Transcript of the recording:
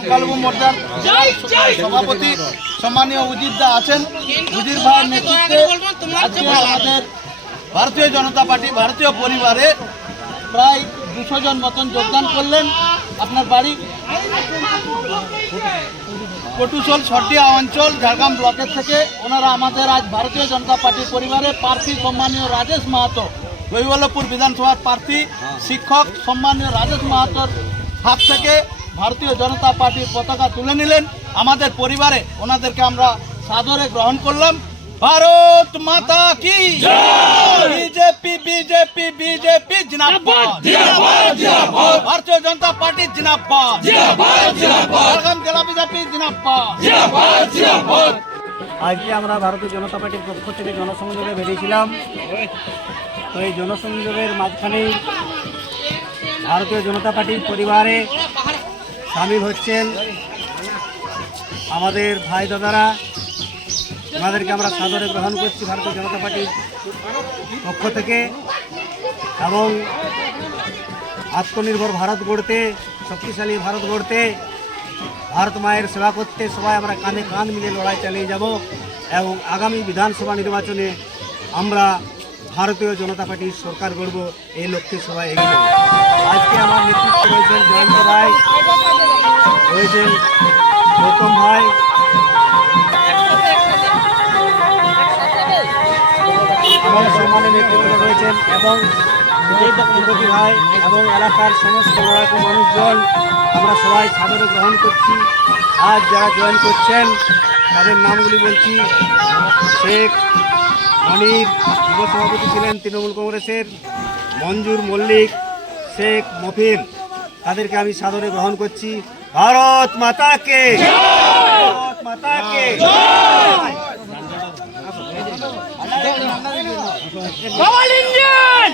সংখ্যালঘু মোর্চার সভাপতি সম্মানীয় উজির দা আছেন। উজির ভাইয়ের নেতৃত্বে আজকে আমাদের ভারতীয় জনতা পার্টি ভারতীয় পরিবারে প্রায় 200 জন মতন যোগদান করলেন। আপনার বাড়ি কটুসল সরডিয়া অঞ্চল ঝাড়গ্রাম ব্লকের থেকে ওনারা আমাদের আজ ভারতীয় জনতা পার্টির পরিবারে প্রার্থী সম্মানীয় রাজেশ মাহাতো, কৈবল্যপুর বিধানসভার প্রার্থী শিক্ষক সম্মানীয় রাজেশ মাহাতোর হাত থেকে ভারতীয় জনতা পার্টির পতাকা তুলে নিলেন আমাদের পরিবারে। ওনাদেরকে আমরা সাদরে গ্রহণ করলাম। ভারত মাতা কি বিজেপি বিজেপি বিজেপি জিন্দাবাদ, ভারতীয় জনতা পার্টি জিন্দাবাদ, ঝাড়গ্রাম জেলা বিজেপি জিন্দাবাদ। আজকে আমরা ভারতীয় জনতা পার্টির পক্ষ থেকে জনসংযোগে বেরিয়েছিলাম। তো এই জনসংযোগের মাঝখানেই ভারতীয় জনতা পার্টির পরিবারে সামিল হচ্ছেন আমাদের ভাই দাদারা। ওনাদেরকে আমরা সাদরে গ্রহণ করছি ভারতীয় জনতা পার্টির পক্ষ থেকে। এবং আত্মনির্ভর ভারত গড়তে, শক্তিশালী ভারত গড়তে, ভারত মায়ের সেবা করতে সবাই আমরা কাঁধে কাঁধ মিলিয়ে লড়াই চালিয়ে যাব এবং আগামী বিধানসভা নির্বাচনে আমরা ভারতীয় জনতা পার্টির সরকার গড়ব, এই লক্ষ্যে সবাই এগিয়ে যাব। আজকে আমার নেতৃত্বে রয়েছেন জয়ন্ত রায়, রয়েছেন গৌতম ভাই, আমার সম্মানের নেতৃত্বে রয়েছেন এবং বিজেপি ভাই এবং এলাকার সমস্ত লড়াকু মানুষজন। আমরা সবাই সাদরে গ্রহণ করছি। আজ যারা জয়েন করছেন তাদের নামগুলি বলছি। শেখ মনির যুব সভাপতি ছিলেন তৃণমূল কংগ্রেসের, মঞ্জুর মল্লিক, শেখ মফিল, তাদেরকে আমি সাদরে গ্রহণ করছি। ভারত মাতা কে, ভারত মাতা কে। All Indian!